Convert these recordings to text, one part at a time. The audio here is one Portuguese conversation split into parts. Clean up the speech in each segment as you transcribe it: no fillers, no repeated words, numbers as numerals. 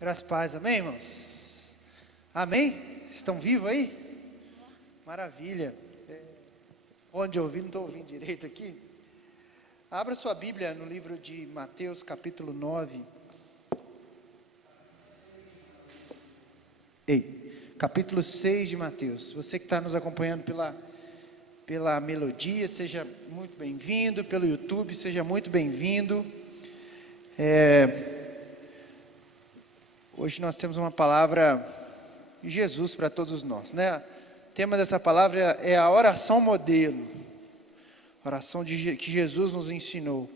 Graças a paz, amém, irmãos? Amém? Estão vivos aí? Maravilha. Onde eu ouvi, não estou ouvindo direito aqui. Abra sua Bíblia no livro de Mateus, capítulo 9. Capítulo 6 de Mateus. Você que está nos acompanhando pela melodia, seja muito bem-vindo. Pelo YouTube, seja muito bem-vindo. Hoje nós temos uma palavra de Jesus para todos nós, né? O tema dessa palavra é a oração modelo. Oração que Jesus nos ensinou.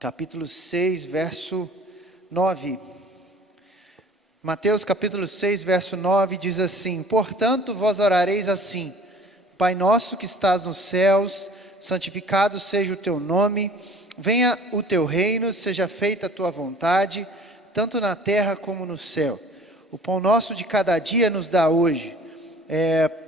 Capítulo 6, verso 9. Mateus capítulo 6, verso 9 diz assim: Portanto, vós orareis assim: Pai nosso que estás nos céus, santificado seja o teu nome, venha o teu reino, seja feita a tua vontade, tanto na terra como no céu. O pão nosso de cada dia nos dá hoje.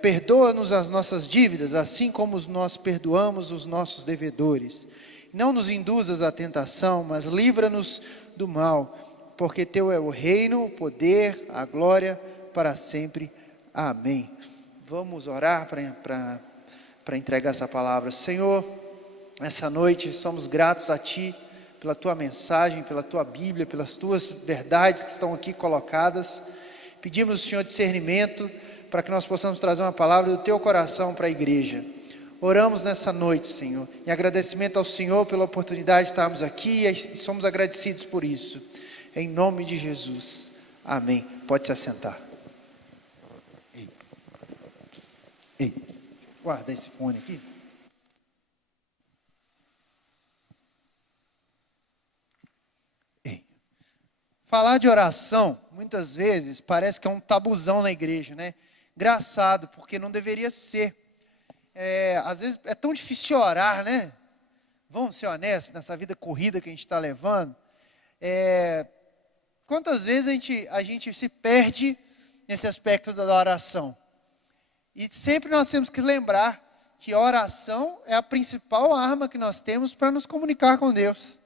Perdoa-nos as nossas dívidas, assim como nós perdoamos os nossos devedores. Não nos induzas à tentação, mas livra-nos do mal, porque teu é o reino, o poder, a glória para sempre. Amém. Vamos orar para entregar essa palavra. Senhor, essa noite somos gratos a Ti, pela Tua mensagem, pela Tua Bíblia, pelas Tuas verdades que estão aqui colocadas. Pedimos ao Senhor discernimento, para que nós possamos trazer uma palavra do Teu coração para a igreja. Oramos nessa noite, Senhor, em agradecimento ao Senhor pela oportunidade de estarmos aqui, e somos agradecidos por isso. Em nome de Jesus. Amém. Pode se assentar. Guarda esse fone aqui. Falar de oração, muitas vezes, parece que é um tabuzão na igreja, né? Engraçado, porque não deveria ser. Às vezes é tão difícil orar, né? Vamos ser honestos, nessa vida corrida que a gente está levando. Quantas vezes a gente se perde nesse aspecto da oração? E sempre nós temos que lembrar que a oração é a principal arma que nós temos para nos comunicar com Deus,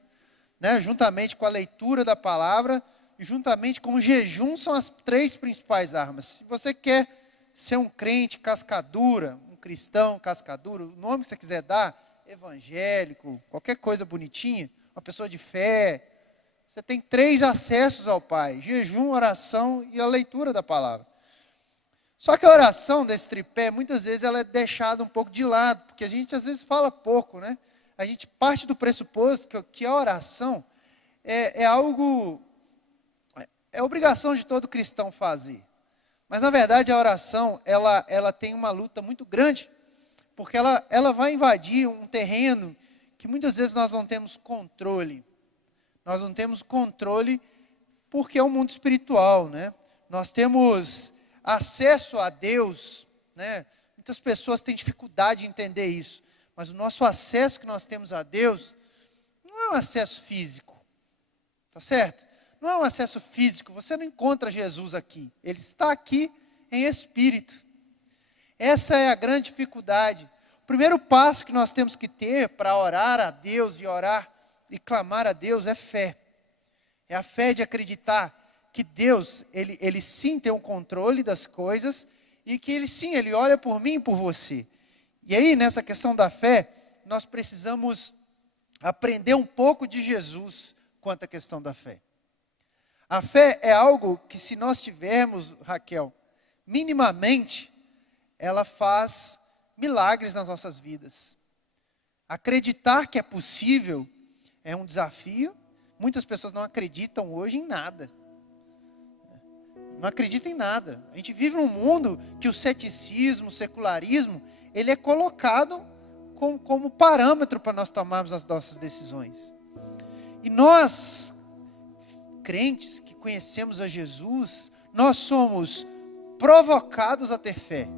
né? Juntamente com a leitura da palavra e juntamente com o jejum, são as três principais armas. Se você quer ser um crente cascadura, um cristão cascadura, o nome que você quiser dar, evangélico, qualquer coisa bonitinha, uma pessoa de fé, você tem três acessos ao Pai: jejum, oração e a leitura da palavra. Só que a oração desse tripé, muitas vezes ela é deixada um pouco de lado, porque a gente às vezes fala pouco, né? A gente parte do pressuposto que a oração é algo, é obrigação de todo cristão fazer. Mas na verdade a oração, ela tem uma luta muito grande, porque ela vai invadir um terreno que muitas vezes nós não temos controle. Nós não temos controle porque é um mundo espiritual, né? Nós temos acesso a Deus, né? Muitas pessoas têm dificuldade de entender isso, mas o nosso acesso que nós temos a Deus não é um acesso físico, tá certo? Não é um acesso físico, você não encontra Jesus aqui, Ele está aqui em espírito. Essa é a grande dificuldade. O primeiro passo que nós temos que ter para orar a Deus e orar e clamar a Deus é fé. É a fé de acreditar que Deus, Ele sim tem o controle das coisas, e que Ele olha por mim e por você. E aí, nessa questão da fé, nós precisamos aprender um pouco de Jesus quanto à questão da fé. A fé é algo que, se nós tivermos, Raquel, minimamente, ela faz milagres nas nossas vidas. Acreditar que é possível é um desafio. Muitas pessoas não acreditam hoje em nada. Não acreditam em nada. A gente vive num mundo que o ceticismo, o secularismo, ele é colocado como parâmetro para nós tomarmos as nossas decisões. E nós, crentes que conhecemos a Jesus, nós somos provocados a ter fé.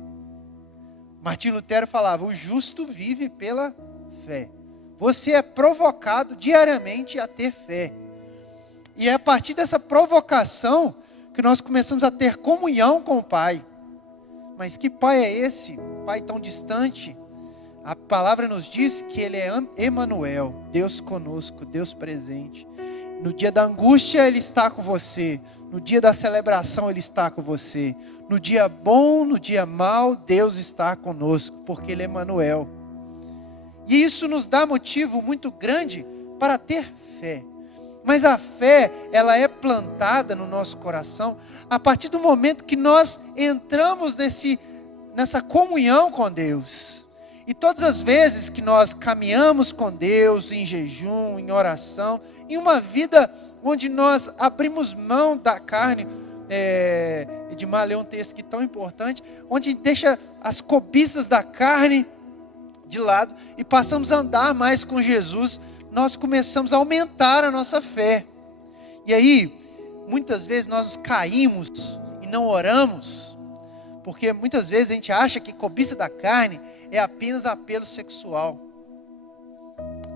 Martim Lutero falava: o justo vive pela fé. Você é provocado diariamente a ter fé. E é a partir dessa provocação que nós começamos a ter comunhão com o Pai. Mas que Pai é esse? Pai tão distante? A palavra nos diz que Ele é Emanuel, Deus conosco, Deus presente. No dia da angústia, Ele está com você. No dia da celebração, Ele está com você. No dia bom, no dia mau, Deus está conosco, porque Ele é Emmanuel. E isso nos dá motivo muito grande para ter fé. Mas a fé, ela é plantada no nosso coração a partir do momento que nós entramos nessa comunhão com Deus. E todas as vezes que nós caminhamos com Deus em jejum, em oração, em uma vida onde nós abrimos mão da carne, Edmar leu um texto aqui tão importante, onde deixa as cobiças da carne de lado e passamos a andar mais com Jesus, nós começamos a aumentar a nossa fé. E aí, muitas vezes nós caímos e não oramos, porque muitas vezes a gente acha que cobiça da carne é apenas apelo sexual.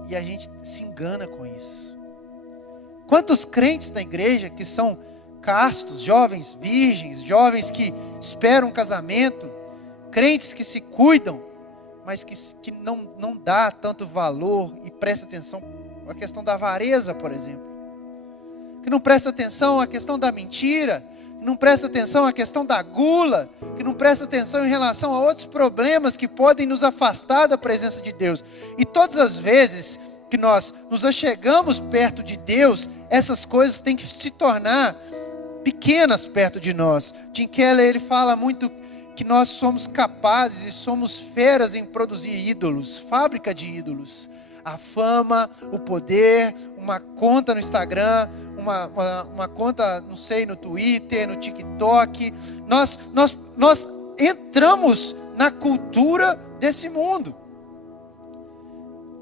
E a gente se engana com isso. Quantos crentes na igreja que são castos, jovens virgens, jovens que esperam um casamento, crentes que se cuidam, mas que não dá tanto valor e presta atenção à questão da avareza, por exemplo. Que não presta atenção à questão da mentira, que não presta atenção à questão da gula, que não presta atenção em relação a outros problemas que podem nos afastar da presença de Deus. E todas as vezes que nós nos achegamos perto de Deus, essas coisas têm que se tornar pequenas perto de nós. Tim Keller, ele fala muito que nós somos capazes e somos feras em produzir ídolos, fábrica de ídolos. A fama, o poder, uma conta no Instagram, uma conta, não sei, no Twitter, no TikTok. Nós entramos na cultura desse mundo.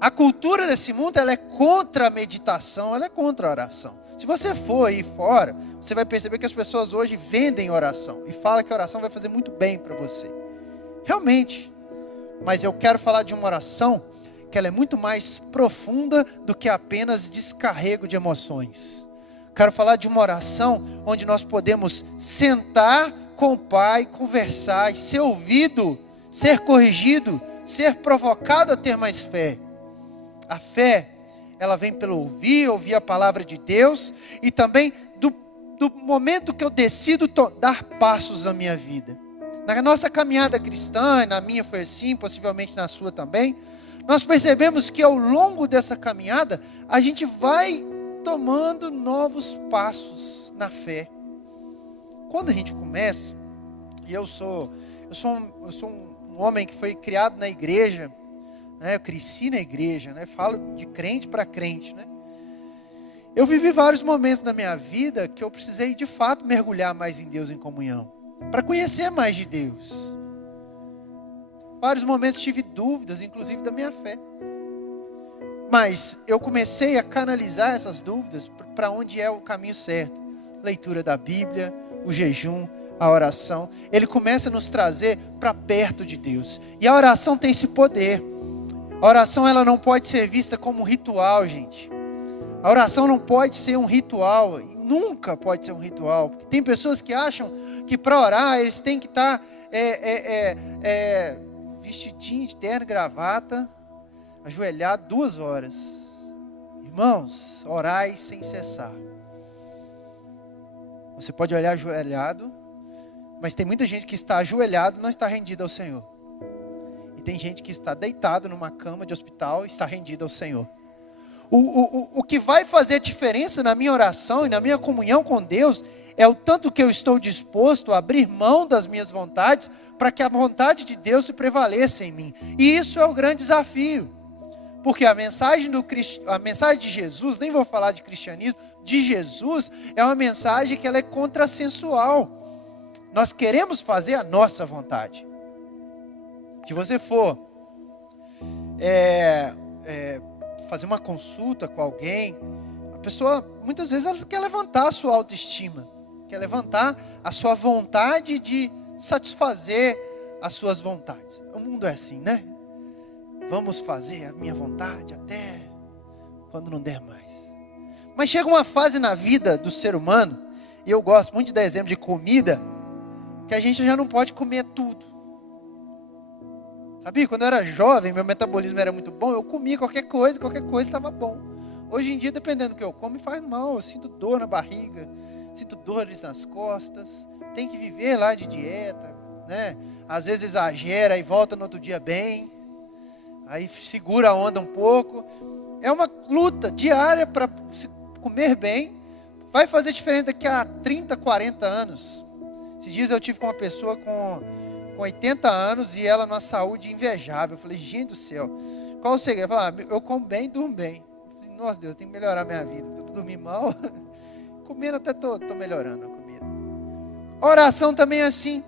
A cultura desse mundo, ela é contra a meditação, ela é contra a oração. Se você for aí fora, você vai perceber que as pessoas hoje vendem oração e falam que a oração vai fazer muito bem para você. Realmente. Mas eu quero falar de uma oração que ela é muito mais profunda do que apenas descarrego de emoções. Quero falar de uma oração onde nós podemos sentar com o Pai, conversar, ser ouvido, ser corrigido, ser provocado a ter mais fé. A fé, ela vem pelo ouvir a palavra de Deus, e também do momento que eu decido dar passos na minha vida. Na nossa caminhada cristã, na minha foi assim, possivelmente na sua também, nós percebemos que ao longo dessa caminhada, a gente vai tomando novos passos na fé. Quando a gente começa, e eu sou um homem que foi criado na igreja, né? Eu cresci na igreja, né? Falo de crente para crente, né? Eu vivi vários momentos na minha vida que eu precisei de fato mergulhar mais em Deus em comunhão, para conhecer mais de Deus. Vários momentos tive dúvidas, inclusive da minha fé. Mas eu comecei a canalizar essas dúvidas para onde é o caminho certo. Leitura da Bíblia, o jejum, a oração. Ele começa a nos trazer para perto de Deus. E a oração tem esse poder. A oração, ela não pode ser vista como um ritual, gente. A oração não pode ser um ritual. Nunca pode ser um ritual. Porque tem pessoas que acham que para orar eles têm que estar vestidinho de terno e gravata, ajoelhado 2 horas. Irmãos, orai sem cessar. Você pode olhar ajoelhado, mas tem muita gente que está ajoelhado e não está rendido ao Senhor. E tem gente que está deitado numa cama de hospital e está rendido ao Senhor. O que vai fazer diferença na minha oração e na minha comunhão com Deus é o tanto que eu estou disposto a abrir mão das minhas vontades para que a vontade de Deus se prevaleça em mim. E isso é o grande desafio. Porque a mensagem de Jesus, nem vou falar de cristianismo, de Jesus, é uma mensagem que ela é contrassensual. Nós queremos fazer a nossa vontade. Se você for fazer uma consulta com alguém, a pessoa, muitas vezes, ela quer levantar a sua autoestima, quer levantar a sua vontade de satisfazer as suas vontades. O mundo é assim, né? Vamos fazer a minha vontade até quando não der mais. Mas chega uma fase na vida do ser humano, e eu gosto muito de dar exemplo de comida, que a gente já não pode comer tudo. Sabia? Quando eu era jovem, meu metabolismo era muito bom, eu comia qualquer coisa estava bom. Hoje em dia, dependendo do que eu como, me faz mal. Eu sinto dor na barriga, sinto dores nas costas. Tem que viver lá de dieta, né? Às vezes exagera e volta no outro dia bem. Aí segura a onda um pouco. É uma luta diária para comer bem. Vai fazer diferença daqui a 30, 40 anos. Esses dias eu tive com uma pessoa com 80 anos e ela numa saúde invejável. Eu falei, gente do céu, qual o segredo? Eu falei, eu como bem e durmo bem. Eu falei, nossa Deus, eu tenho que melhorar a minha vida, porque eu estou dormindo mal. Comendo até estou melhorando a comida. A oração também é assim.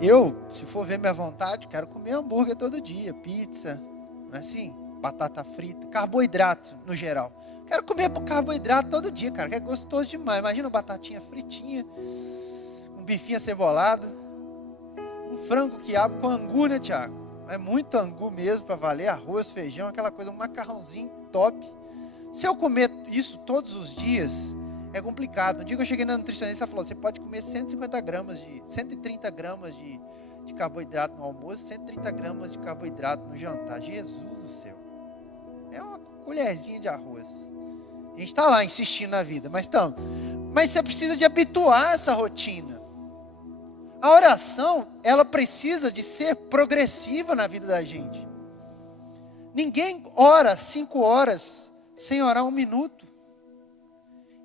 Eu, se for ver minha vontade, quero comer hambúrguer todo dia, pizza, não é assim? Batata frita, carboidrato no geral. Quero comer carboidrato todo dia, cara, que é gostoso demais. Imagina uma batatinha fritinha, um bifinho acebolado, um frango quiabo com angu, né, Tiago? É muito angu mesmo para valer, arroz, feijão, aquela coisa, um macarrãozinho top. Se eu comer isso todos os dias, é complicado. Um dia que eu cheguei na nutricionista, ela falou, você pode comer 130 gramas de carboidrato no almoço, 130 gramas de carboidrato no jantar. Jesus do céu. É uma colherzinha de arroz. A gente está lá insistindo na vida, mas você precisa de habituar essa rotina. A oração, ela precisa de ser progressiva na vida da gente. Ninguém ora 5 horas sem orar 1 minuto.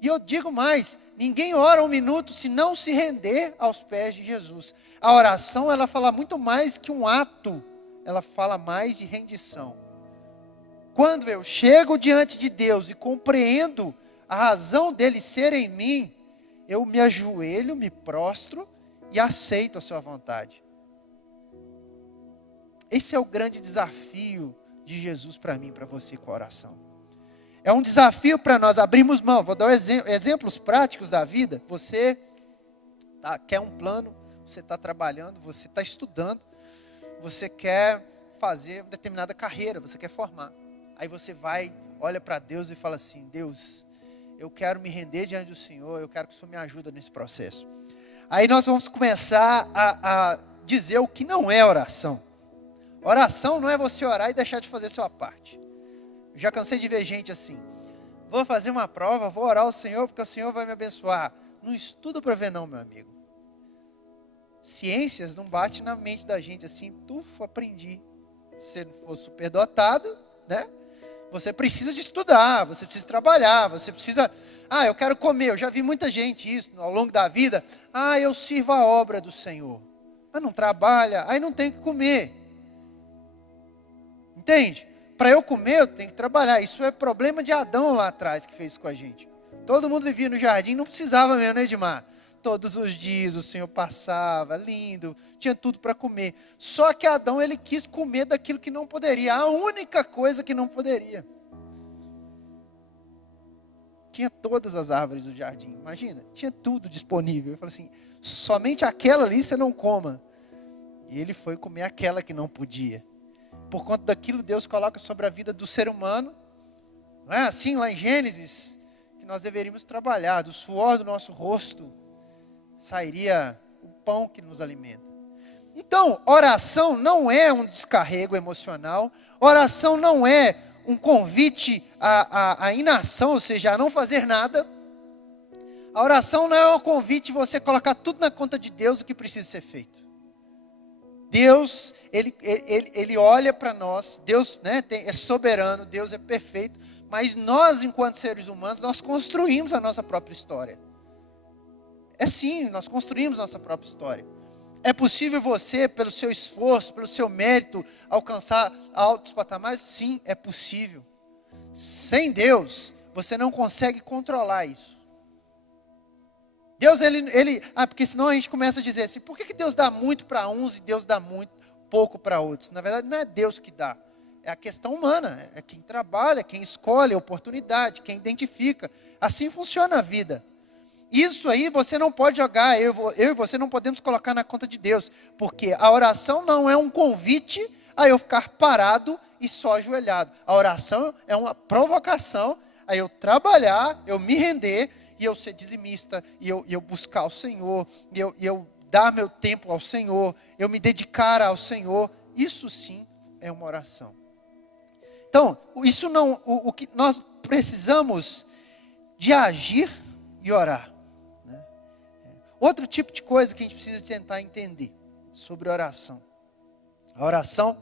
E eu digo mais, ninguém ora 1 minuto se não se render aos pés de Jesus. A oração, ela fala muito mais que um ato, ela fala mais de rendição. Quando eu chego diante de Deus e compreendo a razão dele ser em mim, eu me ajoelho, me prostro e aceito a sua vontade. Esse é o grande desafio de Jesus para mim, para você com a oração. É um desafio para nós abrirmos mão. Vou dar exemplos práticos da vida. Você quer um plano, você está trabalhando, você está estudando, você quer fazer uma determinada carreira, você quer formar. Aí você vai, olha para Deus e fala assim, Deus, eu quero me render diante do Senhor, eu quero que o Senhor me ajude nesse processo. Aí nós vamos começar a dizer o que não é oração. Oração não é você orar e deixar de fazer a sua parte. Eu já cansei de ver gente assim, vou fazer uma prova, vou orar ao Senhor, porque o Senhor vai me abençoar. Não estuda para ver não, meu amigo. Ciências não bate na mente da gente assim, aprendi. Se você não for superdotado, né? Você precisa de estudar, você precisa trabalhar, você precisa... eu quero comer. Eu já vi muita gente isso ao longo da vida. Eu sirvo a obra do Senhor. Mas não trabalha, aí não tem que comer. Entende? Para eu comer, eu tenho que trabalhar. Isso é problema de Adão lá atrás que fez isso com a gente. Todo mundo vivia no jardim, não precisava mesmo, né, Edmar? Todos os dias o Senhor passava, lindo, tinha tudo para comer. Só que Adão, ele quis comer daquilo que não poderia, a única coisa que não poderia. Tinha todas as árvores do jardim, imagina, tinha tudo disponível. Ele falou assim, somente aquela ali você não coma. E ele foi comer aquela que não podia. Por conta daquilo, Deus coloca sobre a vida do ser humano. Não é assim lá em Gênesis, que nós deveríamos trabalhar, do suor do nosso rosto sairia o pão que nos alimenta. Então, oração não é um descarrego emocional, oração não é um convite à inação, ou seja, a não fazer nada. A oração não é um convite a você colocar tudo na conta de Deus o que precisa ser feito. Deus, Ele olha para nós, Deus, né, é soberano, Deus é perfeito, mas nós, enquanto seres humanos, nós construímos a nossa própria história. É sim, nós construímos nossa própria história. É possível você, pelo seu esforço, pelo seu mérito, alcançar altos patamares? Sim, é possível. Sem Deus, você não consegue controlar isso. Deus, porque senão a gente começa a dizer assim, por que Deus dá muito para uns e Deus dá muito pouco para outros? Na verdade, não é Deus que dá. É a questão humana, é quem trabalha, quem escolhe a oportunidade, quem identifica. Assim funciona a vida. Isso aí você não pode jogar, eu e você não podemos colocar na conta de Deus, porque a oração não é um convite a eu ficar parado e só ajoelhado. A oração é uma provocação a eu trabalhar, eu me render, e eu ser dizimista, e eu buscar o Senhor, e eu dar meu tempo ao Senhor, eu me dedicar ao Senhor. Isso sim é uma oração. Então, isso não, o que nós precisamos de agir e orar, né? Outro tipo de coisa que a gente precisa tentar entender sobre oração. A oração,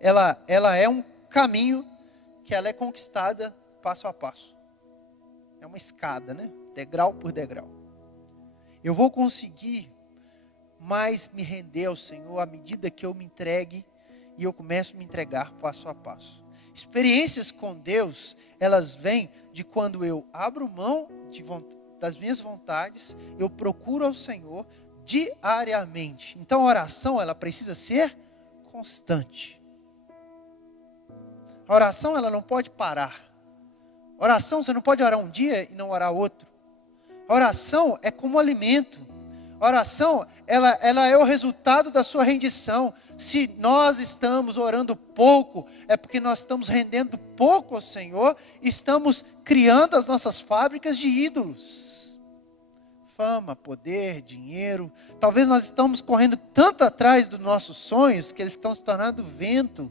ela é um caminho que ela é conquistada passo a passo. É uma escada, né? Degrau por degrau. Eu vou conseguir mais me render ao Senhor à medida que eu me entregue e eu começo a me entregar passo a passo. Experiências com Deus, elas vêm de quando eu abro mão das minhas vontades, eu procuro ao Senhor diariamente. Então a oração, ela precisa ser constante. A oração, ela não pode parar. A oração, você não pode orar um dia e não orar outro. A oração é como alimento. A oração, ela é o resultado da sua rendição. Se nós estamos orando pouco, é porque nós estamos rendendo pouco ao Senhor, estamos criando as nossas fábricas de ídolos. Fama, poder, dinheiro. Talvez nós estamos correndo tanto atrás dos nossos sonhos, que eles estão se tornando vento.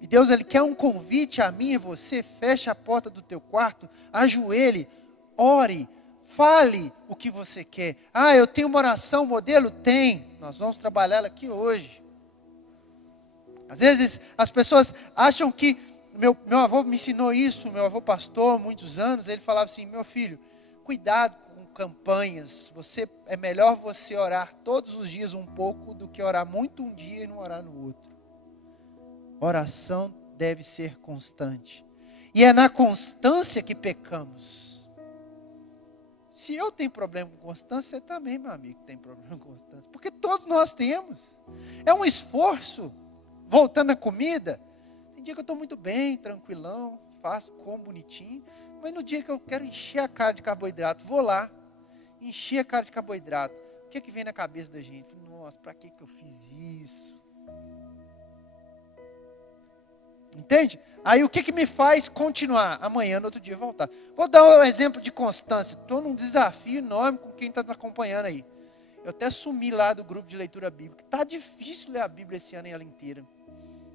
E Deus, Ele quer um convite a mim e você. Feche a porta do teu quarto, ajoelhe, ore, fale o que você quer. Ah, eu tenho uma oração modelo? Tem. Nós vamos trabalhar ela aqui hoje. Às vezes as pessoas acham que, meu avô me ensinou isso, meu avô pastor, há muitos anos, ele falava assim, meu filho, cuidado com campanhas, é melhor você orar todos os dias um pouco, do que orar muito um dia e não orar no outro. Oração deve ser constante. E é na constância que pecamos. Se eu tenho problema com constância, você também, meu amigo, tem problema com constância. Porque todos nós temos. É um esforço. Voltando à comida, tem dia que eu estou muito bem, tranquilão, faço, como bonitinho. Mas no dia que eu quero encher a cara de carboidrato, vou lá, encher a cara de carboidrato. O que vem na cabeça da gente? Nossa, para que eu fiz isso? Entende? Aí o que me faz continuar? Amanhã, no outro dia, voltar. Vou dar um exemplo de constância. Estou num desafio enorme com quem está me acompanhando aí. Eu até sumi lá do grupo de leitura bíblica. Está difícil ler a Bíblia esse ano ela inteira.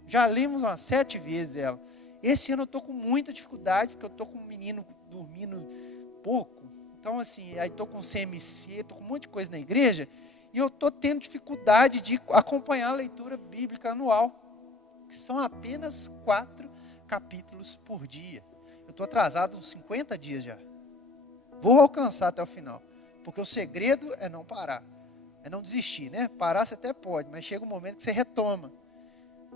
Já lemos umas 7 vezes ela. Esse ano eu estou com muita dificuldade, porque eu estou com um menino dormindo pouco. Então assim, aí estou com CMC, estou com um monte de coisa na igreja. E eu estou tendo dificuldade de acompanhar a leitura bíblica anual. Que são apenas 4 capítulos por dia. Eu estou atrasado uns 50 dias já. Vou alcançar até o final. Porque o segredo é não parar. É não desistir, né? Parar você até pode, mas chega um momento que você retoma.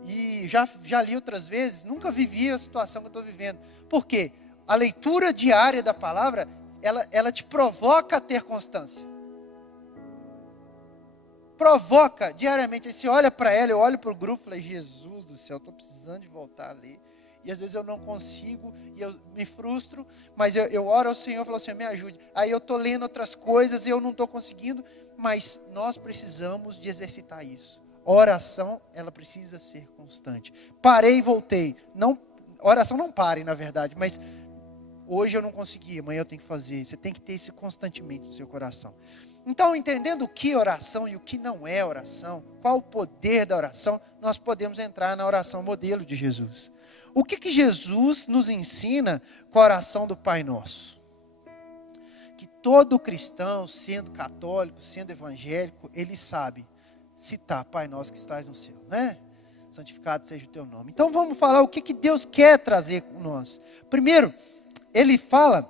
E já li outras vezes, nunca vivi a situação que eu estou vivendo. Por quê? A leitura diária da palavra, ela te provoca a ter constância. Provoca diariamente. Aí você olha para ela, eu olho para o grupo e falei, Jesus do céu, estou precisando de voltar a ler. E às vezes eu não consigo, e eu me frustro, mas eu oro ao Senhor e falo assim, me ajude. Aí eu estou lendo outras coisas e eu não estou conseguindo, mas nós precisamos de exercitar isso. Oração, ela precisa ser constante. Parei e voltei. Não, oração não pare, na verdade, mas hoje eu não consegui, amanhã eu tenho que fazer. Você tem que ter isso constantemente no seu coração. Então, entendendo o que é oração e o que não é oração, qual o poder da oração, nós podemos entrar na oração modelo de Jesus. O que Jesus nos ensina com a oração do Pai Nosso? Que todo cristão, sendo católico, sendo evangélico, ele sabe citar Pai Nosso que estás no céu, né? Santificado seja o teu nome. Então vamos falar o que Deus quer trazer com nós. Primeiro, ele fala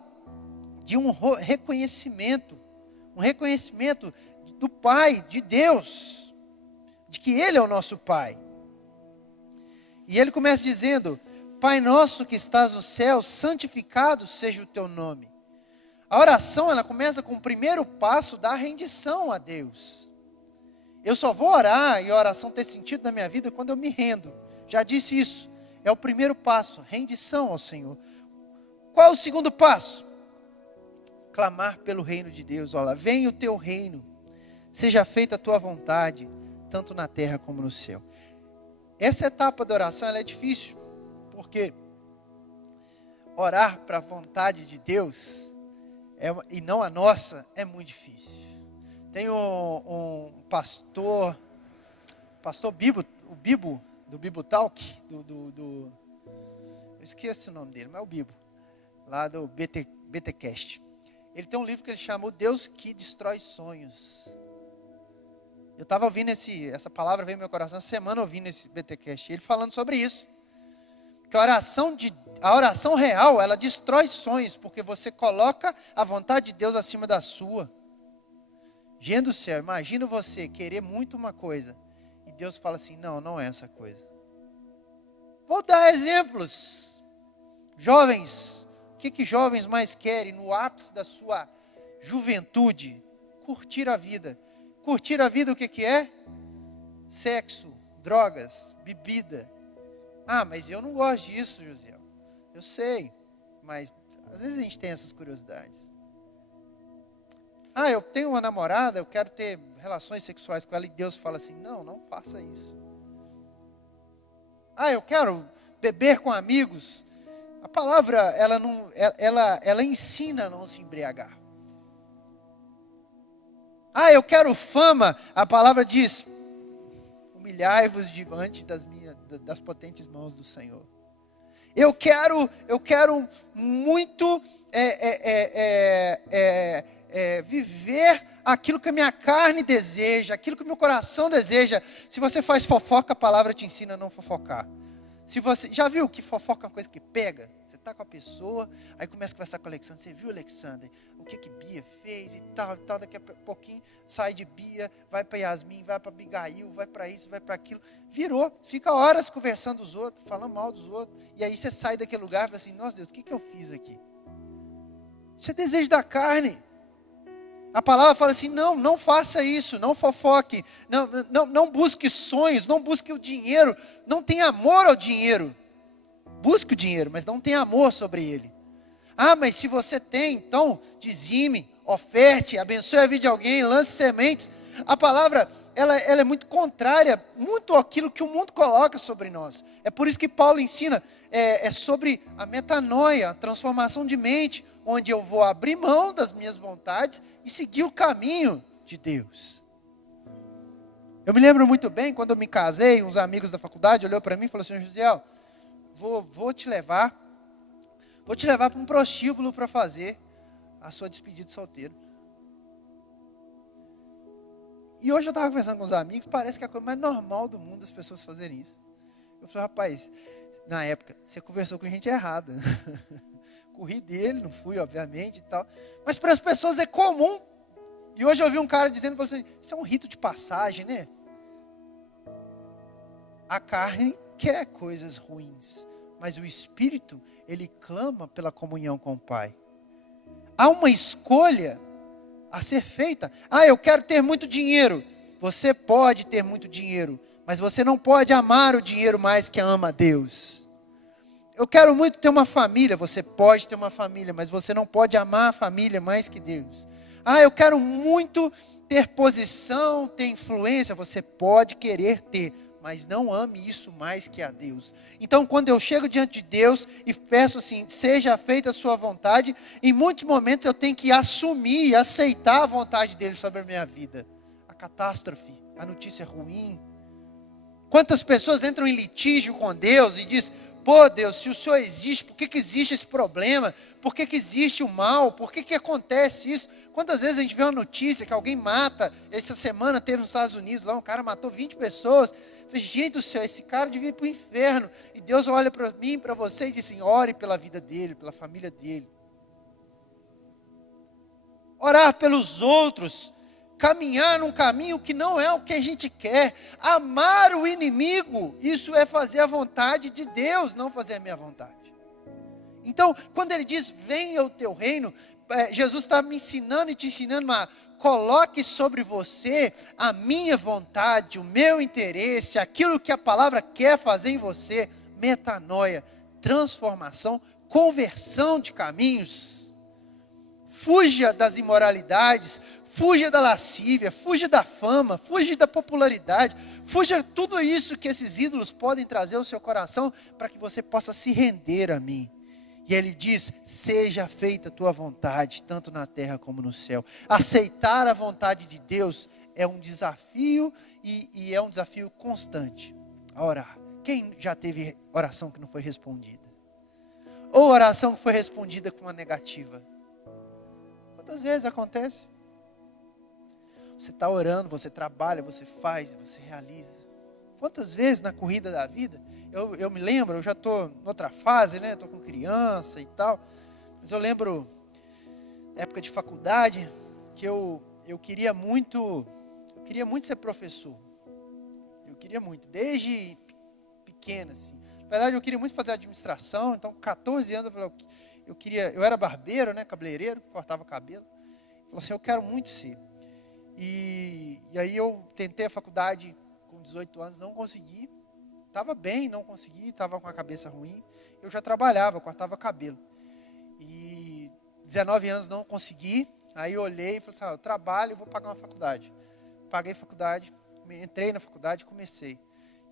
de um reconhecimento do Pai, de Deus, de que Ele é o nosso Pai. E ele começa dizendo, Pai nosso que estás no céu, santificado seja o teu nome. A oração, ela começa com o primeiro passo da rendição a Deus. Eu só vou orar e a oração ter sentido na minha vida quando eu me rendo. Já disse isso. É o primeiro passo, rendição ao Senhor. Qual é o segundo passo? Clamar pelo reino de Deus. Olha, venha o teu reino. Seja feita a tua vontade, tanto na terra como no céu. Essa etapa da oração ela é difícil. Porque orar para a vontade de Deus e não a nossa é muito difícil. Tem um pastor Bibo, o Bibo, do Bibo Talk, eu esqueço o nome dele, mas é o Bibo, lá do BTcast. Ele tem um livro que ele chama O Deus que Destrói Sonhos. Eu estava ouvindo essa palavra, veio no meu coração, essa semana ouvindo esse BTcast, ele falando sobre isso. Que a oração real, ela destrói sonhos, porque você coloca a vontade de Deus acima da sua. Gente do céu, imagina você querer muito uma coisa, e Deus fala assim, não, não é essa coisa. Vou dar exemplos. Jovens, o que jovens mais querem no ápice da sua juventude? Curtir a vida. Curtir a vida o que é? Sexo, drogas, bebida. Ah, mas eu não gosto disso, José. Eu sei, mas às vezes a gente tem essas curiosidades. Ah, eu tenho uma namorada, eu quero ter relações sexuais com ela e Deus fala assim, não, não faça isso. Ah, eu quero beber com amigos. A palavra, ela ensina a não se embriagar. Ah, eu quero fama. A palavra diz, humilhai-vos diante das potentes mãos do Senhor. Eu quero muito viver aquilo que a minha carne deseja, aquilo que o meu coração deseja. Se você faz fofoca, a palavra te ensina a não fofocar. Se você já viu que fofoca é uma coisa que pega? Você está com a pessoa, aí começa a conversar com o Alexandre. Você viu, Alexandre, o que Bia fez e tal, daqui a pouquinho sai de Bia, vai para Yasmin, vai para Abigail, vai para isso, vai para aquilo. Virou, fica horas conversando dos outros, falando mal dos outros. E aí você sai daquele lugar e fala assim, nossa Deus, o que eu fiz aqui? Isso é desejo da carne. A palavra fala assim, não faça isso, não fofoque, não busque sonhos, não busque o dinheiro, não tenha amor ao dinheiro. Busque o dinheiro, mas não tenha amor sobre ele. Ah, mas se você tem, então dizime, oferte, abençoe a vida de alguém, lance sementes. A palavra, ela é muito contrária, muito àquilo que o mundo coloca sobre nós. É por isso que Paulo ensina, é sobre a metanoia, a transformação de mente, onde eu vou abrir mão das minhas vontades e seguir o caminho de Deus. Eu me lembro muito bem, quando eu me casei, uns amigos da faculdade olhou para mim e falou assim, Josiel, vou te levar para um prostíbulo para fazer a sua despedida de solteiro. E hoje eu estava conversando com os amigos, parece que é a coisa mais normal do mundo as pessoas fazerem isso. Eu falei, rapaz, na época, você conversou com gente errada. Corri dele, não fui, obviamente, e tal. Mas para as pessoas é comum. E hoje eu ouvi um cara dizendo, assim, isso é um rito de passagem, né? A carne quer coisas ruins, mas o Espírito, ele clama pela comunhão com o Pai. Há uma escolha a ser feita. Ah, eu quero ter muito dinheiro. Você pode ter muito dinheiro, mas você não pode amar o dinheiro mais que ama a Deus. Eu quero muito ter uma família. Você pode ter uma família, mas você não pode amar a família mais que Deus. Ah, eu quero muito ter posição, ter influência. Você pode querer ter, mas não ame isso mais que a Deus. Então, quando eu chego diante de Deus e peço assim, seja feita a sua vontade, em muitos momentos eu tenho que assumir e aceitar a vontade dele sobre a minha vida. A catástrofe, a notícia ruim. Quantas pessoas entram em litígio com Deus e dizem, pô Deus, se o Senhor existe, por que existe esse problema? Por que existe o mal? Por que acontece isso? Quantas vezes a gente vê uma notícia que alguém mata, essa semana teve nos Estados Unidos, lá um cara matou 20 pessoas, gente do céu, esse cara devia ir para o inferno, e Deus olha para mim, para você e diz assim, ore pela vida dele, pela família dele. Orar pelos outros, caminhar num caminho que não é o que a gente quer, amar o inimigo, isso é fazer a vontade de Deus, não fazer a minha vontade. Então, quando ele diz, venha o teu reino, Jesus está me ensinando e te ensinando, mas coloque sobre você a minha vontade, o meu interesse, aquilo que a palavra quer fazer em você, metanoia, transformação, conversão de caminhos. Fuja das imoralidades, fuja da lascívia, fuja da fama, fuja da popularidade, fuja tudo isso que esses ídolos podem trazer ao seu coração, para que você possa se render a mim. E ele diz, seja feita a tua vontade, tanto na terra como no céu. Aceitar a vontade de Deus é um desafio, e é um desafio constante a orar. Quem já teve oração que não foi respondida? Ou oração que foi respondida com uma negativa? Quantas vezes acontece? Você está orando, você trabalha, você faz, você realiza. Quantas vezes na corrida da vida, eu me lembro, eu já estou em outra fase, né? Estou com criança e tal. Mas eu lembro, época de faculdade, que eu queria muito ser professor. Eu queria muito, desde pequeno, assim. Na verdade, eu queria muito fazer administração, então com 14 anos eu era barbeiro, né? Cabeleireiro, cortava cabelo. Eu falei assim, eu quero muito ser. E aí eu tentei a faculdade com 18 anos, não consegui. Estava bem, não consegui, estava com a cabeça ruim. Eu já trabalhava, cortava cabelo. E 19 anos não consegui. Aí eu olhei e falei assim, eu trabalho e vou pagar uma faculdade. Paguei faculdade, entrei na faculdade e comecei.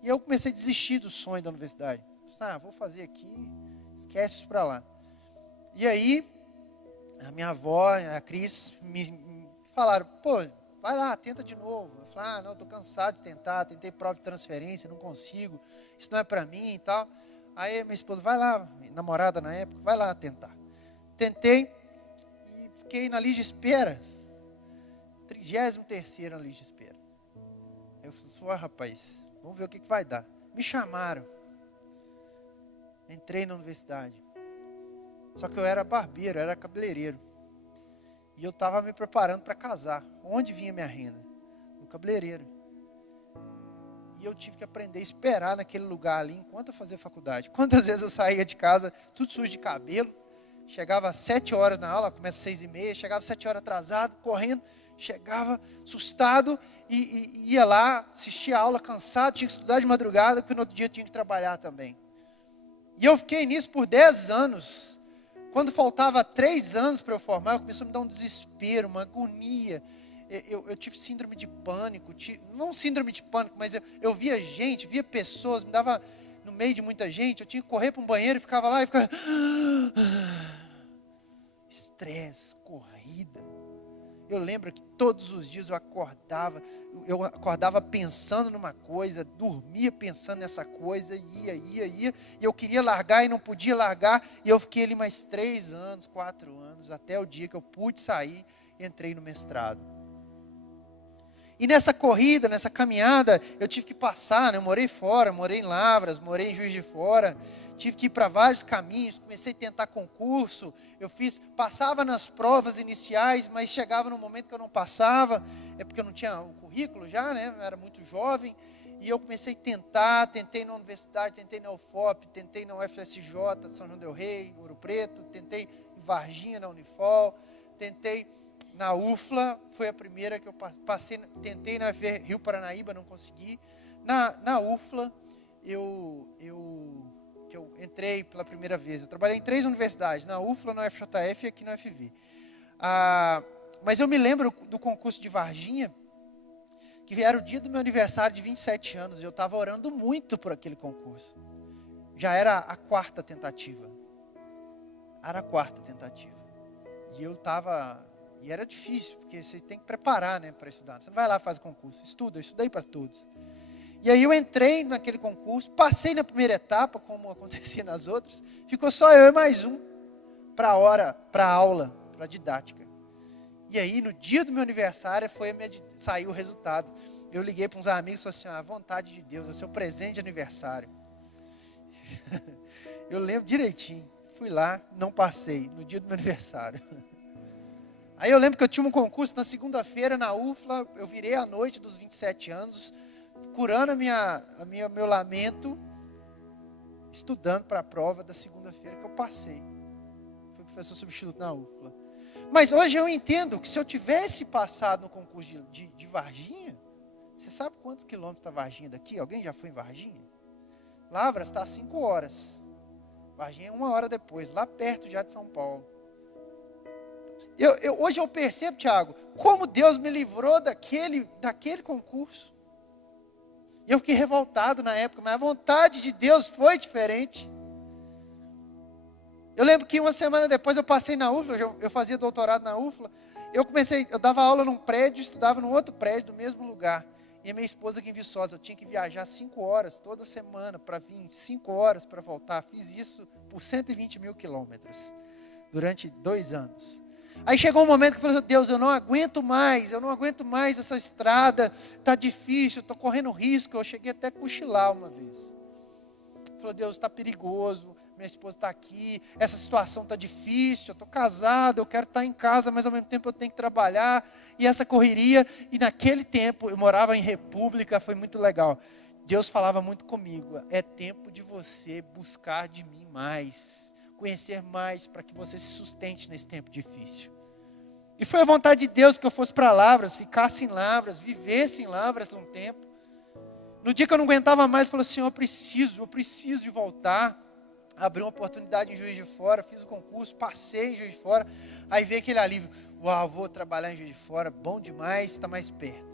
E eu comecei a desistir do sonho da universidade. Falei, vou fazer aqui, esquece isso para lá. E aí, a minha avó, a Cris, me falaram, vai lá, tenta de novo. Eu falei, não, estou cansado de tentar, tentei prova de transferência, não consigo, isso não é para mim e tal. Aí minha esposa, vai lá, namorada na época, vai lá tentar. Tentei e fiquei na lista de espera, 33ª na lista de espera. Eu falei, rapaz, vamos ver o que vai dar. Me chamaram, entrei na universidade. Só que eu era barbeiro, eu era cabeleireiro. E eu estava me preparando para casar. Onde vinha minha renda? No cabeleireiro. E eu tive que aprender a esperar naquele lugar ali, enquanto eu fazia faculdade. Quantas vezes eu saía de casa, tudo sujo de cabelo, chegava às 7 horas na aula, começa às 6h30, chegava às 7 horas atrasado, correndo, chegava assustado e ia lá, assistia a aula cansado, tinha que estudar de madrugada, porque no outro dia tinha que trabalhar também. E eu fiquei nisso por 10 anos. Quando faltava 3 anos para eu formar, começou a me dar um desespero, uma agonia. Eu tive síndrome de pânico, não síndrome de pânico, mas eu via gente, via pessoas, me dava no meio de muita gente, eu tinha que correr para um banheiro e ficava lá e ficava... Estresse, corrida. Eu lembro que todos os dias eu acordava pensando numa coisa, dormia pensando nessa coisa, ia, e eu queria largar e não podia largar, e eu fiquei ali mais 3 anos, 4 anos, até o dia que eu pude sair e entrei no mestrado. E nessa corrida, nessa caminhada, eu tive que passar, né? Eu morei fora, morei em Lavras, morei em Juiz de Fora, tive que ir para vários caminhos, comecei a tentar concurso, passava nas provas iniciais, mas chegava no momento que eu não passava, é porque eu não tinha o currículo já, né? Eu era muito jovem, e eu comecei a tentei na universidade, tentei na UFOP, tentei na UFSJ, São João del Rei, Ouro Preto, tentei em Varginha, na Unifol, tentei na UFLA, foi a primeira que eu passei, tentei na Rio Paranaíba, não consegui. Na UFLA, eu entrei pela primeira vez. Eu trabalhei em 3 universidades, na UFLA, na UFJF e aqui na UFV. Mas eu me lembro do concurso de Varginha, que era o dia do meu aniversário de 27 anos, e eu estava orando muito por aquele concurso. Já era a 4ª tentativa. Era a 4ª tentativa. E era difícil, porque você tem que preparar, né, para estudar. Você não vai lá e faz o concurso. Eu estudei para todos. E aí eu entrei naquele concurso, passei na primeira etapa, como acontecia nas outras, ficou só eu e mais um para a aula, para a didática. E aí, no dia do meu aniversário, saiu o resultado. Eu liguei para uns amigos e falei assim, a vontade de Deus, é o seu presente de aniversário. Eu lembro direitinho, fui lá, não passei, no dia do meu aniversário. Aí eu lembro que eu tinha um concurso na segunda-feira na UFLA, eu virei à noite dos 27 anos, curando meu lamento, estudando para a prova da segunda-feira que eu passei. Fui professor substituto na UFLA. Mas hoje eu entendo que se eu tivesse passado no concurso de Varginha, você sabe quantos quilômetros está Varginha daqui? Alguém já foi em Varginha? Lavras está a 5 horas. Varginha é 1 hora depois, lá perto já de São Paulo. Hoje eu percebo, Tiago, como Deus me livrou daquele concurso. Eu fiquei revoltado na época, mas a vontade de Deus foi diferente. Eu lembro que 1 semana depois eu passei na UFLA, eu fazia doutorado na UFLA, eu dava aula num prédio, estudava num outro prédio, do mesmo lugar. E a minha esposa aqui em Viçosa, eu tinha que viajar 5 horas toda semana para vir, 5 horas para voltar. Fiz isso por 120 mil quilômetros, durante 2 anos. Aí chegou um momento que eu falei, Deus, eu não aguento mais essa estrada, está difícil, estou correndo risco. Eu cheguei até a cochilar uma vez. Falei, Deus, está perigoso, minha esposa está aqui, essa situação está difícil, eu estou casado, eu quero estar em casa, mas ao mesmo tempo eu tenho que trabalhar, e essa correria. E naquele tempo, eu morava em República, foi muito legal. Deus falava muito comigo, é tempo de você buscar de mim mais, conhecer mais, para que você se sustente nesse tempo difícil. E foi a vontade de Deus que eu fosse para Lavras, ficasse em Lavras, vivesse em Lavras um tempo. No dia que eu não aguentava mais, eu falei, Senhor, eu preciso de voltar. Abri uma oportunidade em Juiz de Fora, fiz o concurso, passei em Juiz de Fora. Aí veio aquele alívio, uau, vou trabalhar em Juiz de Fora, bom demais, está mais perto.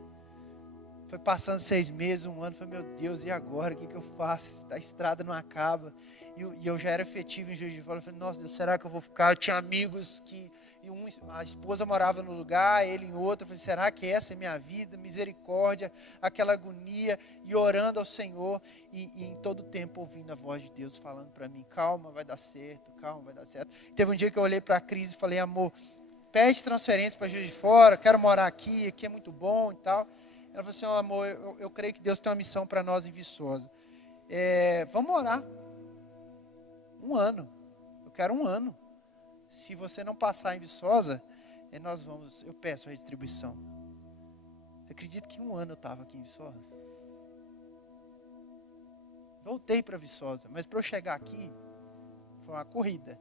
Foi passando 6 meses, 1 ano, falei, meu Deus, e agora? O que eu faço? A estrada não acaba. E eu já era efetivo em Juiz de Fora, eu falei, nossa Deus, será que eu vou ficar? Eu tinha amigos que... a esposa morava no lugar, ele em outro. Eu falei, será que essa é minha vida? Misericórdia, aquela agonia, e orando ao Senhor, e em todo tempo ouvindo a voz de Deus falando para mim, calma, vai dar certo, calma, vai dar certo. Teve um dia que eu olhei para a Cris e falei, amor, pede transferência para Juiz de Fora, quero morar aqui é muito bom e tal. Ela falou assim, amor, eu creio que Deus tem uma missão para nós em Viçosa. Vamos orar. 1 ano, eu quero 1 ano. Se você não passar em Viçosa, eu peço a retribuição. Você acredita que 1 ano eu estava aqui em Viçosa? Voltei para Viçosa, mas para eu chegar aqui, foi uma corrida.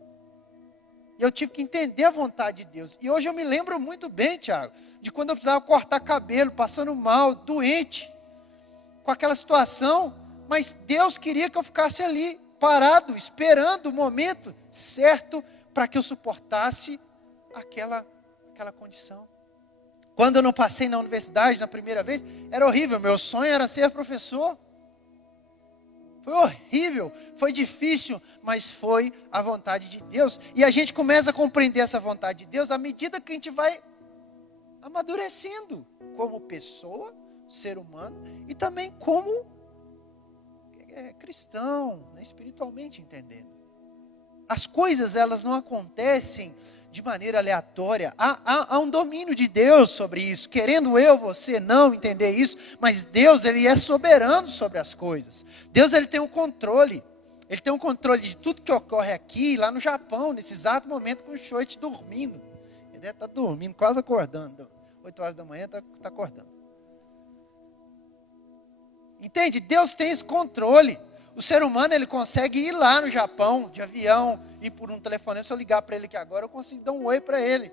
E eu tive que entender a vontade de Deus. E hoje eu me lembro muito bem, Tiago, de quando eu precisava cortar cabelo, passando mal, doente, com aquela situação, mas Deus queria que eu ficasse ali, parado, esperando o momento certo, para que eu suportasse aquela condição. Quando eu não passei na universidade na primeira vez, era horrível, meu sonho era ser professor. Foi horrível, foi difícil, mas foi a vontade de Deus. E a gente começa a compreender essa vontade de Deus à medida que a gente vai amadurecendo, como pessoa, ser humano, e também como cristão, né, espiritualmente entendendo. As coisas, elas não acontecem de maneira aleatória. Há um domínio de Deus sobre isso. Querendo você não entender isso, mas Deus, Ele é soberano sobre as coisas. Deus, Ele tem um controle. Ele tem um controle de tudo que ocorre aqui, lá no Japão, nesse exato momento com o Shoichi dormindo. Ele deve estar dormindo, quase acordando. 8 horas da manhã está acordando. Entende? Deus tem esse controle. O ser humano, ele consegue ir lá no Japão, de avião, ir por um telefonema. Se eu ligar para ele aqui agora, eu consigo dar um oi para ele.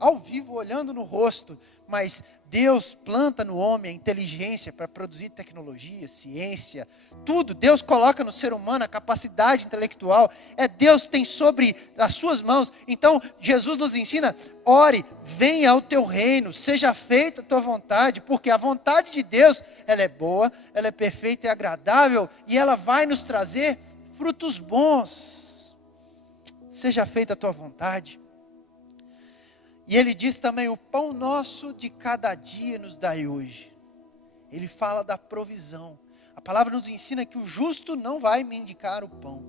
Ao vivo, olhando no rosto. Mas Deus planta no homem a inteligência para produzir tecnologia, ciência, tudo. Deus coloca no ser humano a capacidade intelectual. Deus tem sobre as suas mãos. Então, Jesus nos ensina, ore, venha ao teu reino, seja feita a tua vontade, porque a vontade de Deus, ela é boa, ela é perfeita e agradável, e ela vai nos trazer frutos bons. Seja feita a tua vontade. E ele diz também, o pão nosso de cada dia nos dai hoje. Ele fala da provisão. A palavra nos ensina que o justo não vai mendigar o pão.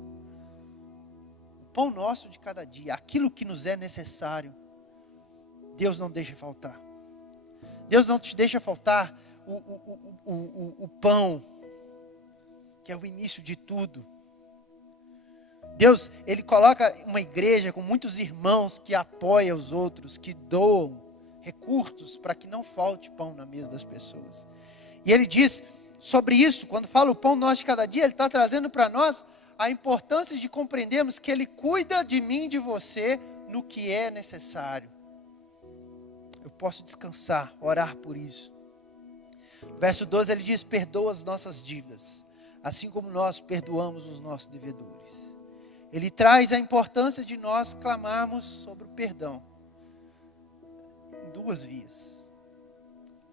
O pão nosso de cada dia, aquilo que nos é necessário, Deus não deixa faltar. Deus não te deixa faltar o pão, que é o início de tudo. Deus, Ele coloca uma igreja com muitos irmãos que apoiam os outros, que doam recursos para que não falte pão na mesa das pessoas. E Ele diz sobre isso, quando fala o pão nosso de cada dia, Ele está trazendo para nós a importância de compreendermos que Ele cuida de mim e de você no que é necessário. Eu posso descansar, orar por isso. No verso 12 Ele diz, perdoa as nossas dívidas, assim como nós perdoamos os nossos devedores. Ele traz a importância de nós clamarmos sobre o perdão. Em 2 vias.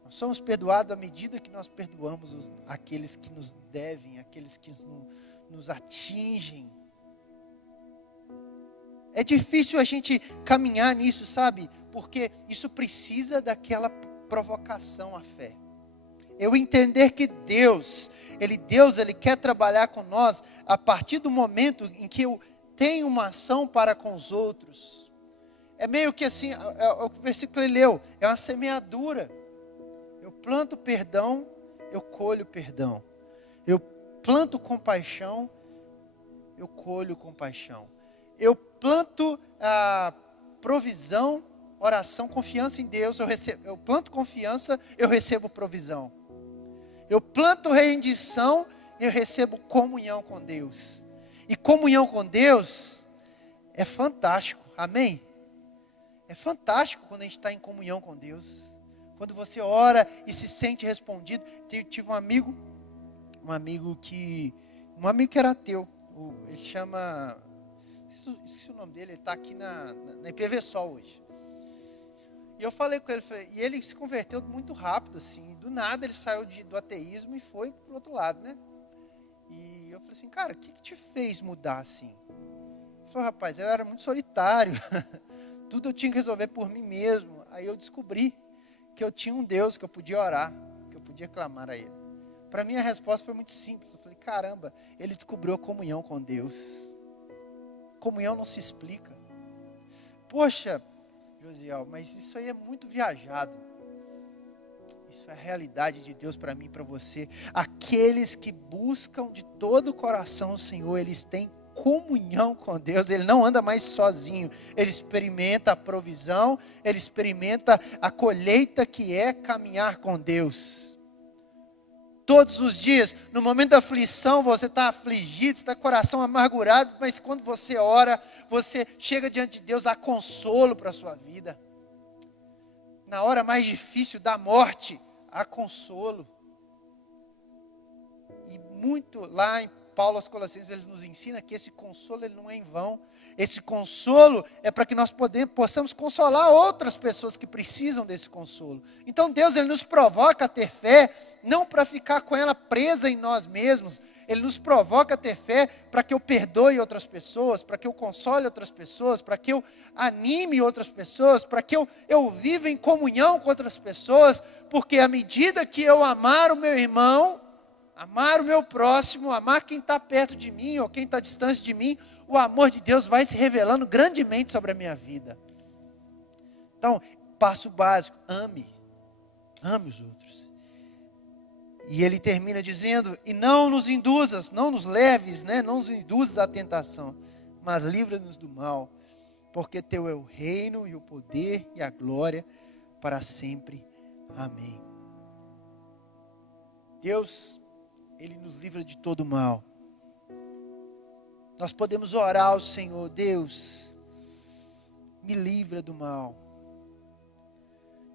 Nós somos perdoados à medida que nós perdoamos aqueles que nos devem, aqueles que nos atingem. É difícil a gente caminhar nisso, sabe? Porque isso precisa daquela provocação à fé. Eu entender que Deus, Ele quer trabalhar com nós a partir do momento em que eu tenho uma ação para com os outros. É meio que assim, o versículo ele leu, é uma semeadura. Eu planto perdão, eu colho perdão. Eu planto compaixão, eu colho compaixão. Eu planto provisão, oração, confiança em Deus, eu planto confiança, eu recebo provisão. Eu planto rendição, eu recebo comunhão com Deus. E comunhão com Deus é fantástico, amém? É fantástico quando a gente está em comunhão com Deus. Quando você ora e se sente respondido. Tive um amigo que era ateu. Ele chama, esqueci o nome dele, ele está aqui na IPV Sol hoje. E eu falei com ele, e ele se converteu muito rápido, assim. Do nada ele saiu do ateísmo e foi para o outro lado, né? E eu falei assim, cara, o que te fez mudar assim? Ele falou, rapaz, eu era muito solitário. Tudo eu tinha que resolver por mim mesmo. Aí eu descobri que eu tinha um Deus que eu podia orar, que eu podia clamar a Ele. Para mim a resposta foi muito simples. Eu falei, caramba, ele descobriu a comunhão com Deus. Comunhão não se explica. Poxa, Josiel, mas isso aí é muito viajado. Isso é a realidade de Deus para mim e para você. Aqueles que buscam de todo o coração o Senhor, eles têm comunhão com Deus, ele não anda mais sozinho, ele experimenta a provisão, ele experimenta a colheita que é caminhar com Deus. Todos os dias, no momento da aflição, você está afligido, está com o coração amargurado, mas quando você ora, você chega diante de Deus, há consolo para a sua vida. Na hora mais difícil da morte, há consolo. E muito lá em Paulo aos Colossenses, ele nos ensina que esse consolo ele não é em vão. Esse consolo é para que nós possamos consolar outras pessoas que precisam desse consolo. Então Deus ele nos provoca a ter fé, não para ficar com ela presa em nós mesmos. Ele nos provoca a ter fé para que eu perdoe outras pessoas, para que eu console outras pessoas, para que eu anime outras pessoas, para que eu viva em comunhão com outras pessoas, porque à medida que eu amar o meu irmão, amar o meu próximo, amar quem está perto de mim ou quem está distante de mim, o amor de Deus vai se revelando grandemente sobre a minha vida. Então, passo básico, ame os outros. E ele termina dizendo, e não nos induzas, não nos leves, não nos induzas à tentação, mas livra-nos do mal, porque teu é o reino e o poder e a glória para sempre. Amém. Deus, Ele nos livra de todo mal. Nós podemos orar ao Senhor, Deus, me livra do mal.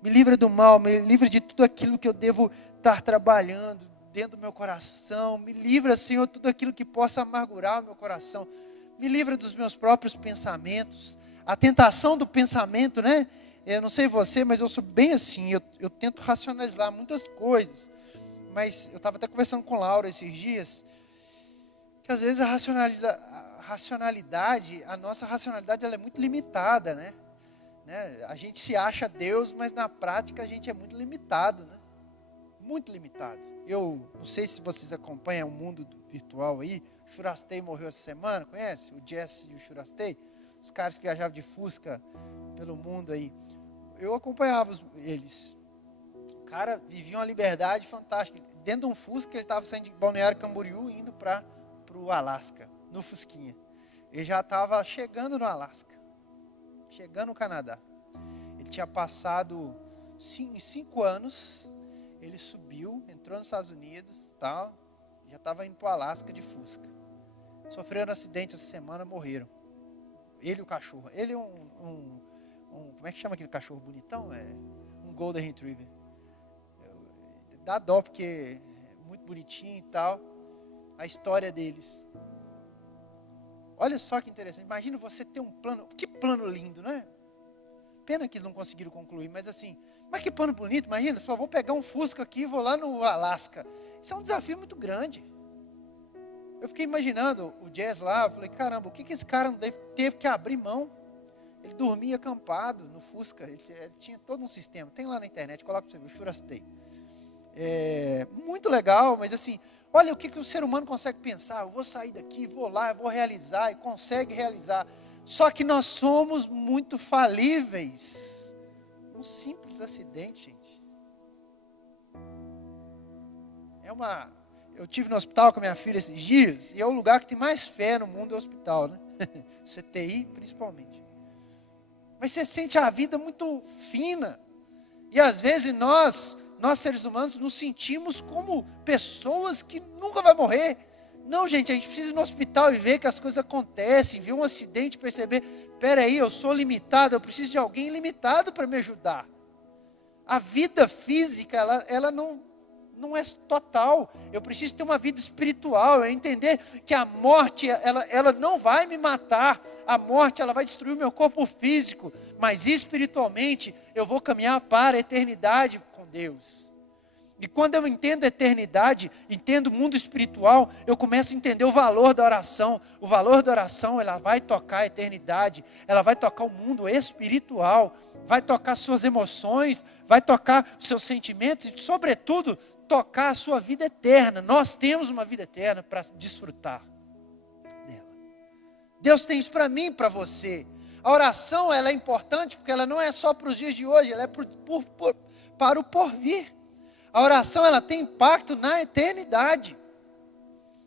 Me livra do mal, me livra de tudo aquilo que eu devo estar trabalhando dentro do meu coração. Me livra, Senhor, tudo aquilo que possa amargurar o meu coração. Me livra dos meus próprios pensamentos. A tentação do pensamento, Eu não sei você, mas eu sou bem assim. Eu tento racionalizar muitas coisas. Mas eu estava até conversando com Laura esses dias, que às vezes a racionalidade, a nossa racionalidade ela é muito limitada, A gente se acha Deus, mas na prática a gente é muito limitado, Muito limitado. Eu não sei se vocês acompanham o mundo virtual aí, o Churastei morreu essa semana, conhece? O Jesse e o Churastei, os caras que viajavam de Fusca pelo mundo aí. Eu acompanhava eles. O cara vivia uma liberdade fantástica. Dentro de um Fusca, ele estava saindo de Balneário Camboriú, indo para o Alasca, no Fusquinha. Ele já estava chegando no Alasca, chegando no Canadá. Ele tinha passado 5 anos, ele subiu, entrou nos Estados Unidos, já estava indo para o Alasca de Fusca. Sofreram um acidente essa semana, morreram. Ele e o cachorro. Ele é como é que chama aquele cachorro bonitão? Um Golden Retriever. Dá dó porque é muito bonitinho e tal. A história deles. Olha só que interessante. Imagina você ter um plano. Que plano lindo, Pena que eles não conseguiram concluir, mas assim. Mas que plano bonito. Imagina, falou, vou pegar um Fusca aqui e vou lá no Alasca. Isso é um desafio muito grande. Eu fiquei imaginando o Jazz lá. Eu falei, caramba, o que esse cara não teve que abrir mão? Ele dormia acampado no Ele tinha todo um sistema. Tem lá na internet, coloca para você ver, o Churastei. muito legal, mas assim, olha o que o ser humano consegue pensar. Eu vou sair daqui, vou lá, eu vou realizar, e consegue realizar. Só que nós somos muito falíveis. Um simples acidente, gente. Eu tive no hospital com a minha filha esses dias, e é o lugar que tem mais fé no mundo, é o hospital, né? CTI principalmente. Mas você sente a vida muito fina. E às vezes nós seres humanos nos sentimos como pessoas que nunca vai morrer. Não, gente, a gente precisa ir no hospital e ver que as coisas acontecem, ver um acidente, perceber, peraí, eu sou limitado, eu preciso de alguém limitado para me ajudar. A vida física, ela não é total. Eu preciso ter uma vida espiritual, é entender que a morte, ela não vai me matar. A morte, ela vai destruir o meu corpo físico, mas espiritualmente, eu vou caminhar para a eternidade com Deus. E quando eu entendo a eternidade, entendo o mundo espiritual, eu começo a entender o valor da oração. O valor da oração, ela vai tocar a eternidade, ela vai tocar o mundo espiritual, vai tocar suas emoções, vai tocar os seus sentimentos e, sobretudo, tocar a sua vida eterna. Nós temos uma vida eterna para desfrutar dela. Deus tem isso para mim e para você. A oração, ela é importante porque ela não é só para os dias de hoje, ela é para o porvir. A oração, ela tem impacto na eternidade.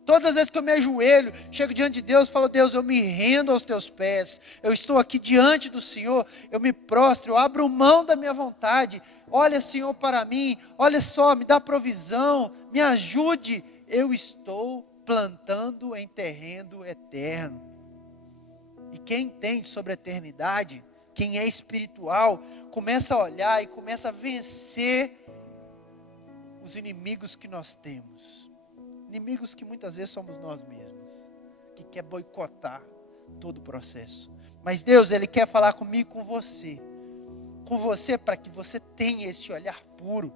Todas as vezes que eu me ajoelho, chego diante de Deus, falo, Deus, eu me rendo aos teus pés, eu estou aqui diante do Senhor, eu me prostro, eu abro mão da minha vontade, olha, Senhor, para mim, olha só, me dá provisão, me ajude, eu estou plantando em terreno eterno. E quem entende sobre a eternidade, quem é espiritual, começa a olhar e começa a vencer os inimigos que nós temos. Inimigos que muitas vezes somos nós mesmos, que quer boicotar todo o processo. Mas Deus, Ele quer falar comigo, com você para que você tenha esse olhar puro,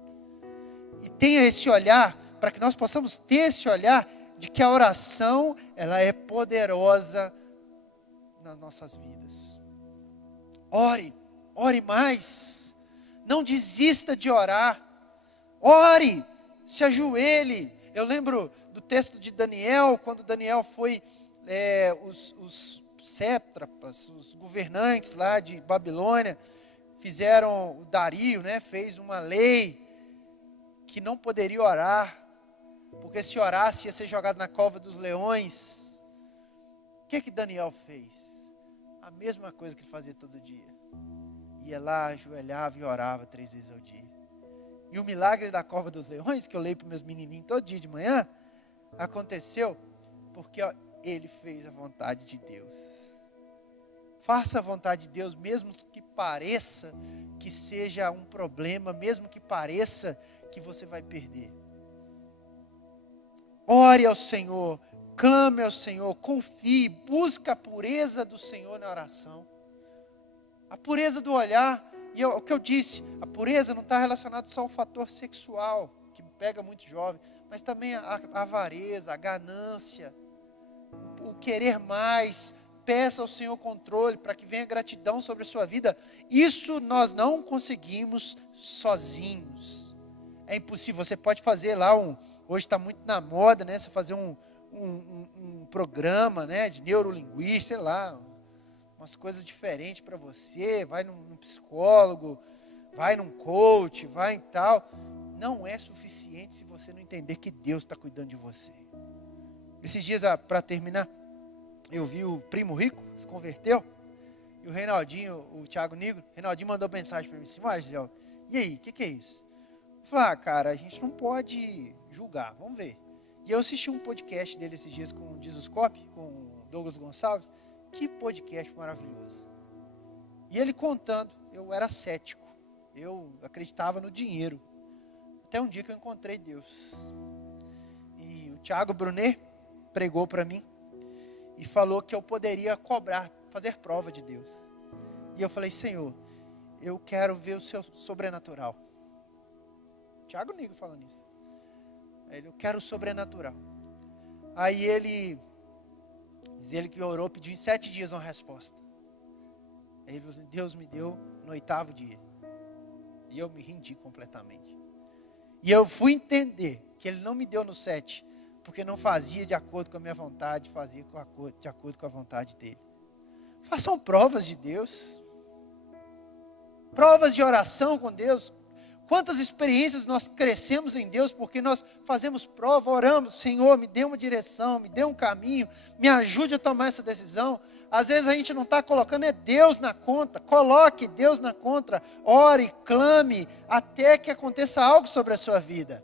e tenha esse olhar, para que nós possamos ter esse olhar, de que a oração, ela é poderosa nas nossas vidas. Ore mais, não desista de orar, ore, se ajoelhe. Eu lembro do texto de Daniel, quando Daniel foi, os sátrapas, os governantes lá de Babilônia, fizeram, o Dario, fez uma lei, que não poderia orar, porque se orasse ia ser jogado na cova dos leões. O que Daniel fez? A mesma coisa que ele fazia todo dia. Ia lá, ajoelhava e orava 3 vezes ao dia. E o milagre da cova dos leões, que eu leio para meus menininhos todo dia de manhã, aconteceu porque ele fez a vontade de Deus. Faça a vontade de Deus, mesmo que pareça que seja um problema, mesmo que pareça que você vai perder. Ore ao Senhor, clame ao Senhor, confie, busque a pureza do Senhor na oração. A pureza do olhar. E o que eu disse, a pureza não está relacionada só ao fator sexual, que pega muito jovem, mas também a avareza, a ganância, o querer mais. Peça ao Senhor controle, para que venha gratidão sobre a sua vida. Isso nós não conseguimos sozinhos. É impossível. Você pode fazer lá hoje está muito na moda, você fazer um programa, de neurolinguista, sei lá, umas coisas diferentes para você, vai num psicólogo, vai num coach, vai em tal. Não é suficiente se você não entender que Deus está cuidando de você. Esses dias, para terminar, eu vi o Primo Rico, se converteu, e o Reinaldinho, o Thiago Nigro, Reinaldinho mandou mensagem para mim assim, Gisele, e aí, o que é isso? Eu falei, cara, a gente não pode julgar, vamos ver. E eu assisti um podcast dele esses dias com o Dizoscope, com o Douglas Gonçalves. Que podcast maravilhoso. E ele contando, eu era cético, eu acreditava no dinheiro. Até um dia que eu encontrei Deus. E o Thiago Brunet pregou para mim e falou que eu poderia cobrar, fazer prova de Deus. E eu falei, Senhor, eu quero ver o seu sobrenatural. Thiago Nigro falando isso. Eu quero o sobrenatural. Aí ele que orou, pediu em 7 dias uma resposta. Aí ele falou assim, Deus me deu no 8º dia. E eu me rendi completamente. E eu fui entender que Ele não me deu no 7, porque não fazia de acordo com a minha vontade, fazia de acordo com a vontade dEle. Façam provas de Deus. Provas de oração com Deus. Quantas experiências nós crescemos em Deus, porque nós fazemos prova, oramos, Senhor, me dê uma direção, me dê um caminho, me ajude a tomar essa decisão. Às vezes a gente não está colocando Deus na conta. Coloque Deus na conta, ore, clame, até que aconteça algo sobre a sua vida.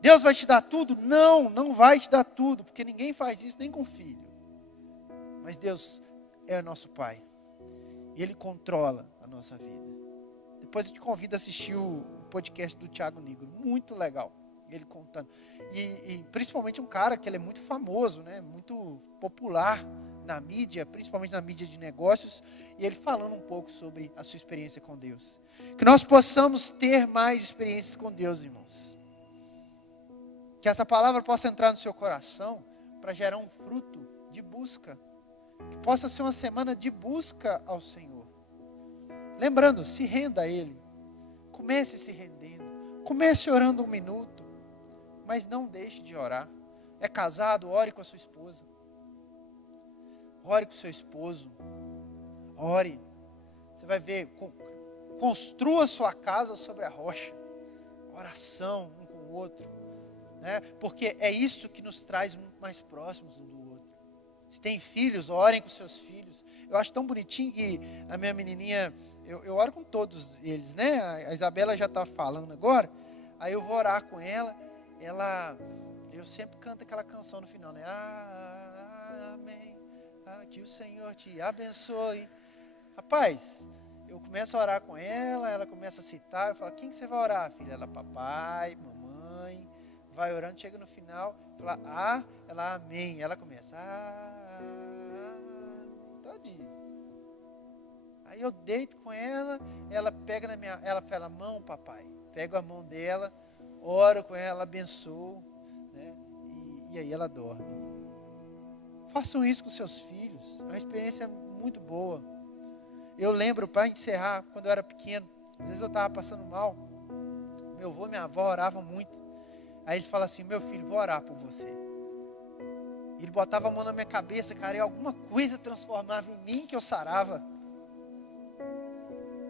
Deus vai te dar tudo? Não, não vai te dar tudo, porque ninguém faz isso, nem com filho. Mas Deus é nosso Pai, e Ele controla a nossa vida. Depois eu te convido a assistir o podcast do Thiago Nigro, muito legal, ele contando. E principalmente um cara que ele é muito famoso, né? Muito popular na mídia, principalmente na mídia de negócios, e ele falando um pouco sobre a sua experiência com Deus. Que nós possamos ter mais experiências com Deus, irmãos. Que essa palavra possa entrar no seu coração para gerar um fruto de busca. Que possa ser uma semana de busca ao Senhor. Lembrando, se renda a Ele. Comece se rendendo. Comece orando 1 minuto. Mas não deixe de orar. É casado, ore com a sua esposa. Ore com o seu esposo. Ore. Você vai ver, construa sua casa sobre a rocha. Oração um com o outro. Né? Porque é isso que nos traz muito mais próximos um do outro. Se tem filhos, orem com seus filhos. Eu acho tão bonitinho que a minha menininha, eu oro com todos eles, né? A Isabela já está falando agora, aí eu vou orar com ela, eu sempre canto aquela canção no final, né? Amém, que o Senhor te abençoe. Rapaz, eu começo a orar com ela começa a citar, eu falo, quem que você vai orar, filha? Ela, papai, mamãe, vai orando, chega no final, fala, ela, amém, ela começa, todinho. Aí eu deito com ela pega ela fala, mão papai, pego a mão dela, oro com ela, abençoo, né? E aí ela dorme. Façam isso com seus filhos, é uma experiência muito boa. Eu lembro, para encerrar, quando eu era pequeno, às vezes eu estava passando mal, meu avô e minha avó oravam muito. Aí eles falam assim, meu filho, vou orar por você. Ele botava a mão na minha cabeça, cara, e alguma coisa transformava em mim que eu sarava.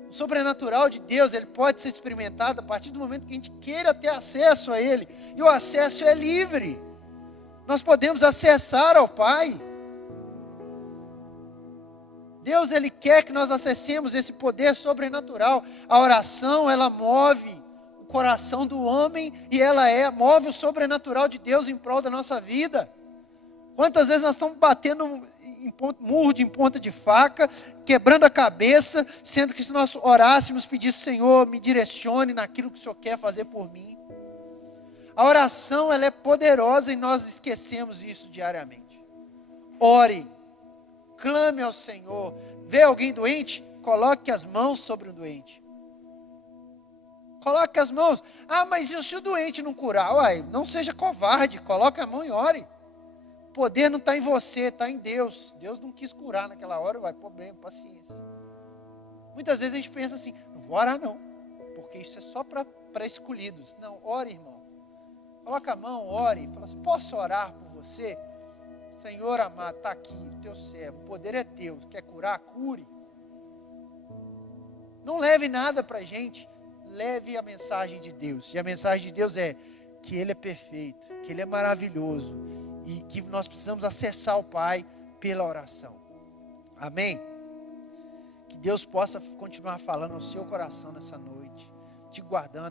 O sobrenatural de Deus, ele pode ser experimentado a partir do momento que a gente queira ter acesso a Ele. E o acesso é livre. Nós podemos acessar ao Pai. Deus, Ele quer que nós acessemos esse poder sobrenatural. A oração, ela move o coração do homem e ela move o sobrenatural de Deus em prol da nossa vida. Quantas vezes nós estamos batendo murro em ponta de faca, quebrando a cabeça, sendo que se nós orássemos, pedíssemos, Senhor, me direcione naquilo que o Senhor quer fazer por mim. A oração, ela é poderosa e nós esquecemos isso diariamente. Ore, clame ao Senhor. Vê alguém doente? Coloque as mãos sobre o doente. Coloque as mãos. Mas e se o doente não curar? Não seja covarde, coloque a mão e ore. O poder não está em você, está em Deus. Deus não quis curar naquela hora, problema, paciência. Muitas vezes a gente pensa assim, não vou orar não, porque isso é só para escolhidos. Não, ore, irmão. Coloca a mão, ore, fala assim, posso orar por você? Senhor amado, está aqui, o teu servo, o poder é teu, quer curar? Cure. Não leve nada para a gente, leve a mensagem de Deus. E a mensagem de Deus é que Ele é perfeito, que Ele é maravilhoso, e que nós precisamos acessar o Pai pela oração. Amém? Que Deus possa continuar falando ao seu coração nessa noite, te guardando.